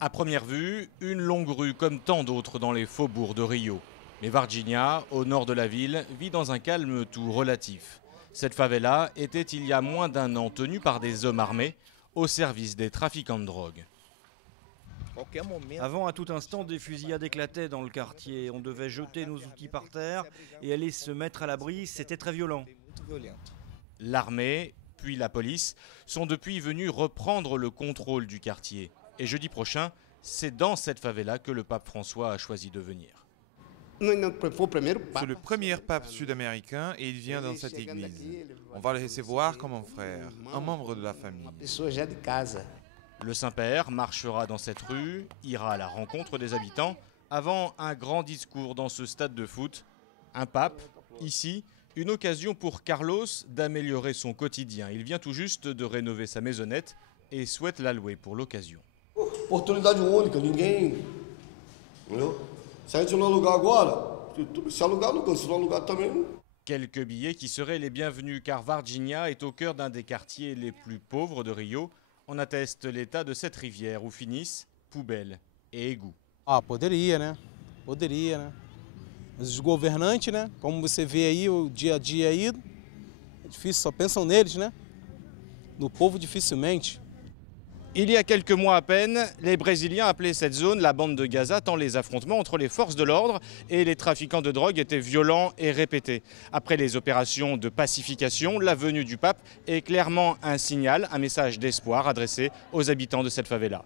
À première vue, une longue rue comme tant d'autres dans les faubourgs de Rio. Mais Varginha, au nord de la ville, vit dans un calme tout relatif. Cette favela était il y a moins d'un an tenue par des hommes armés au service des trafiquants de drogue. Avant, à tout instant, des fusillades éclataient dans le quartier. On devait jeter nos outils par terre et aller se mettre à l'abri. C'était très violent. L'armée, puis la police, sont depuis venus reprendre le contrôle du quartier. Et jeudi prochain, c'est dans cette favela que le pape François a choisi de venir. C'est le premier pape sud-américain et il vient dans cette église. On va le recevoir comme un frère, un membre de la famille. Le Saint-Père marchera dans cette rue, ira à la rencontre des habitants, avant un grand discours dans ce stade de foot. Un pape, ici, une occasion pour Carlos d'améliorer son quotidien. Il vient tout juste de rénover sa maisonnette et souhaite la louer pour l'occasion. Oportunidade única, ninguém. Se a gente não alugar agora, se alugar, aluga. Se não alugar também. Quelques billets qui seraient les bienvenus car Varginha est au cœur d'un des quartiers les plus pauvres de Rio. On atteste l'état de cette rivière où finissent poubelles et égouts. Poderia, né? Poderia, né? Mas os governantes, né? Como você vê aí o dia a dia aí, é difícil, só pensam neles, né? No povo dificilmente. Il y a quelques mois à peine, les Brésiliens appelaient cette zone la bande de Gaza tant les affrontements entre les forces de l'ordre et les trafiquants de drogue étaient violents et répétés. Après les opérations de pacification, la venue du pape est clairement un signal, un message d'espoir adressé aux habitants de cette favela.